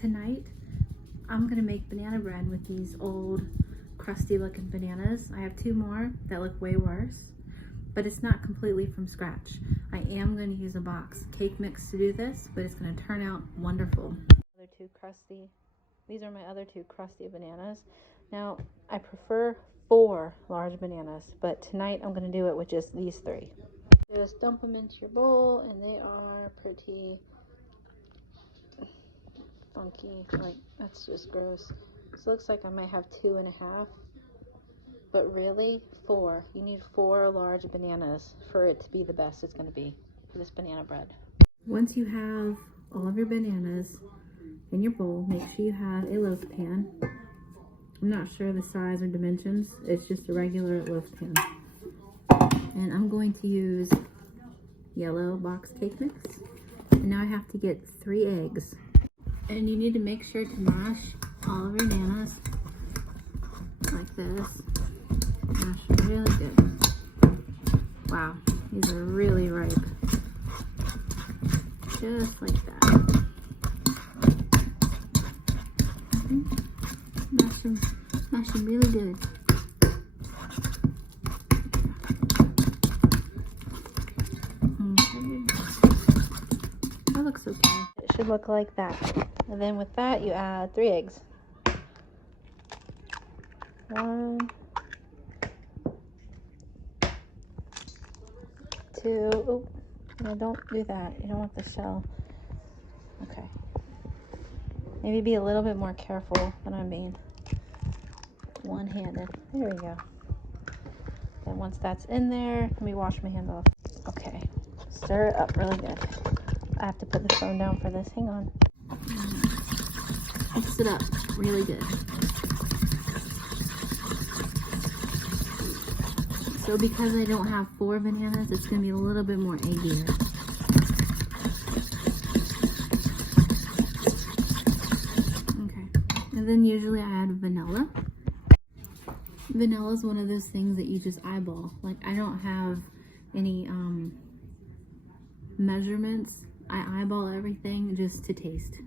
Tonight, I'm gonna make banana bread with these old crusty looking bananas. I have 2 more that look way worse, but it's not completely from scratch. I am going to use a box cake mix to do this, but it's going to turn out wonderful. These are my other 2 crusty bananas. Now, I prefer 4 large bananas, but tonight I'm going to do it with just these 3. Just dump them into your bowl, and they are pretty funky. Like, that's just gross. This looks like I might have 2.5, but really 4. You need 4 large bananas for it to be the best it's going to be for this banana bread. Once you have all of your bananas in your bowl, make sure you have a loaf pan. I'm not sure the size or dimensions. It's just a regular loaf pan. And I'm going to use yellow box cake mix. And now I have to get 3 eggs. And you need to make sure to mash all of your bananas like this. Mash them really good. Wow, these are really ripe. Just like that. Mash them really good. That looks okay. It should look like that. And then with that, you add 3 eggs. 1, 2. Oh, no, don't do that. You don't want the shell. Okay. Maybe be a little bit more careful than I'm being. One-handed. There we go. Then once that's in there, let me wash my hands off. Okay. Stir it up really good. I have to put the phone down for this. Hang on. Mix it up really good. So because I don't have 4 bananas, it's going to be a little bit more eggier. Okay. And then usually I add vanilla. Vanilla is one of those things that you just eyeball. Like, I don't have any measurements. I eyeball everything just to taste.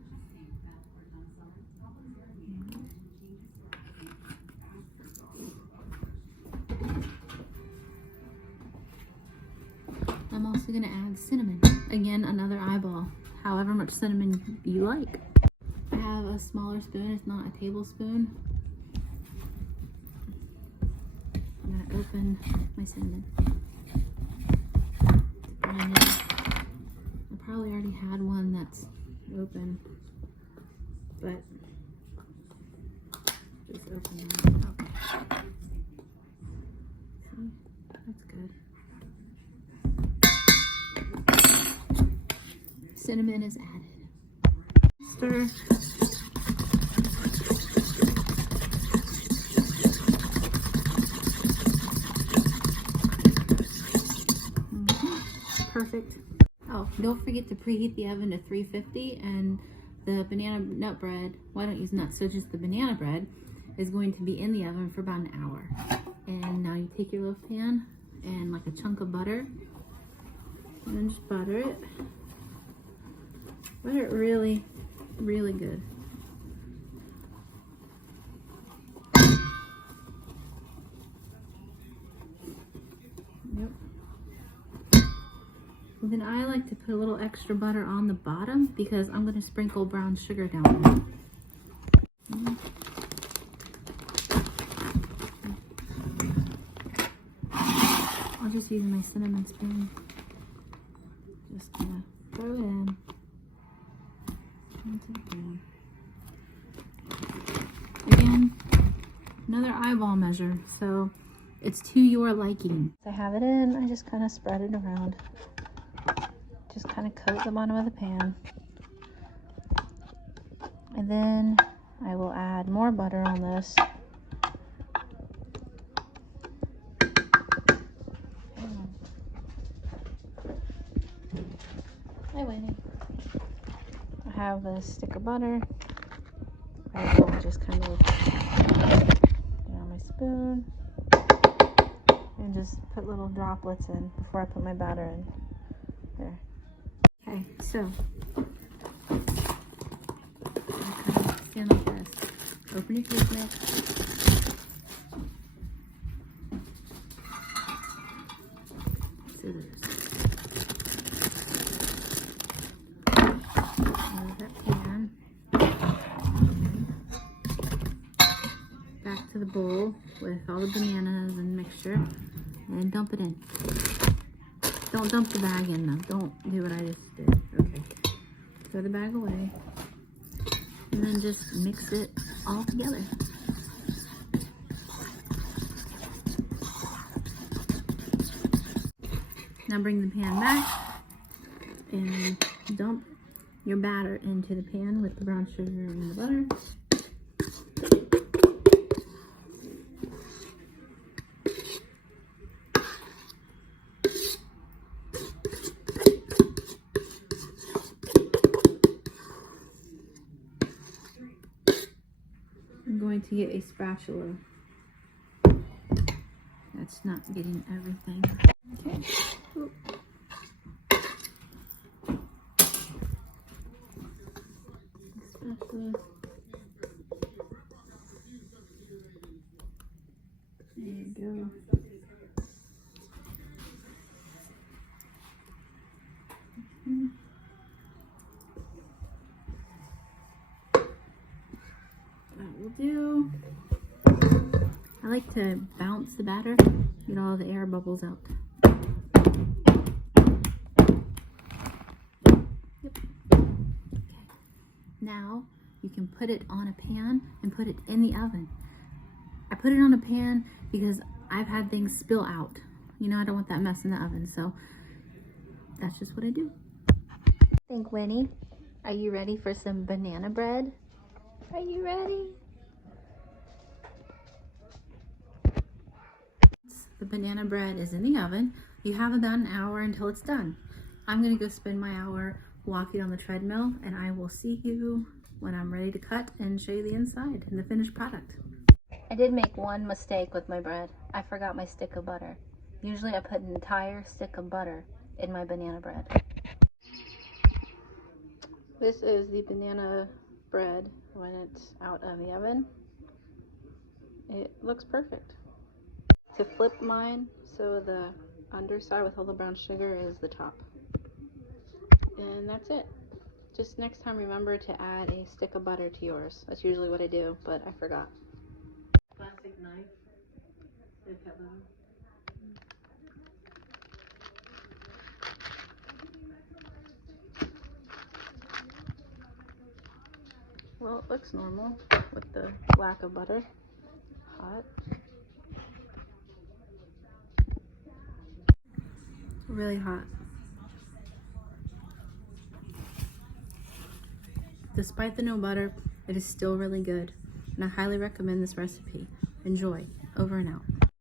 I'm also going to add cinnamon. Again, another eyeball. However much cinnamon you like. I have a smaller spoon. It's not a tablespoon. I'm going to open my cinnamon. I probably already had one that's open, but just open it. Okay. See? That's good. Cinnamon is added. Stir. Perfect. Oh, don't forget to preheat the oven to 350, and the banana nut bread, well, I don't use nuts, so just the banana bread is going to be in the oven for about an hour. And now you take your loaf pan and like a chunk of butter, and then just butter it. Butter it really, really good. Yep. And then I like to put a little extra butter on the bottom because I'm going to sprinkle brown sugar down. I'll just use my cinnamon spoon. Just gonna throw it in into the pan. Again, another eyeball measure, so it's to your liking. I have it in, I just kind of spread it around. Just kind of coat the bottom of the pan. And then I will add more butter on this. Hi, Winnie. I have a stick of butter. I will just kind of get on my spoon and just put little droplets in before I put my batter in. There. Okay, so I in like this. Open your cake mix. Scissors. Move that pan. Back to the bowl with all the bananas and mixture, and dump it in. Don't dump the bag in though. Don't do what I just did. Okay. Throw the bag away. And then just mix it all together. Now bring the pan back and dump your batter into the pan with the brown sugar and the butter. I'm going to get a spatula. That's not getting everything. Okay. Oop. Spatula. There you go. That will do. I like to bounce the batter, get all the air bubbles out. Yep. Okay. Now you can put it on a pan and put it in the oven. I put it on a pan because I've had things spill out. You know, I don't want that mess in the oven, so that's just what I do. Think, Winnie, are you ready for some banana bread? Are you ready? The banana bread is in the oven. You have about an hour until it's done. I'm gonna go spend my hour walking on the treadmill, and I will see you when I'm ready to cut and show you the inside and the finished product. I did make one mistake with my bread. I forgot my stick of butter. Usually I put an entire stick of butter in my banana bread. This is the banana bread when it's out of the oven. It looks perfect. To flip mine, so the underside with all the brown sugar is the top. And that's it. Just next time remember to add a stick of butter to yours. That's usually what I do, but I forgot. Plastic knife. Well, it looks normal with the lack of butter. Hot. Really hot. Despite the no butter, it is still really good, and I highly recommend this recipe. Enjoy. Over and out.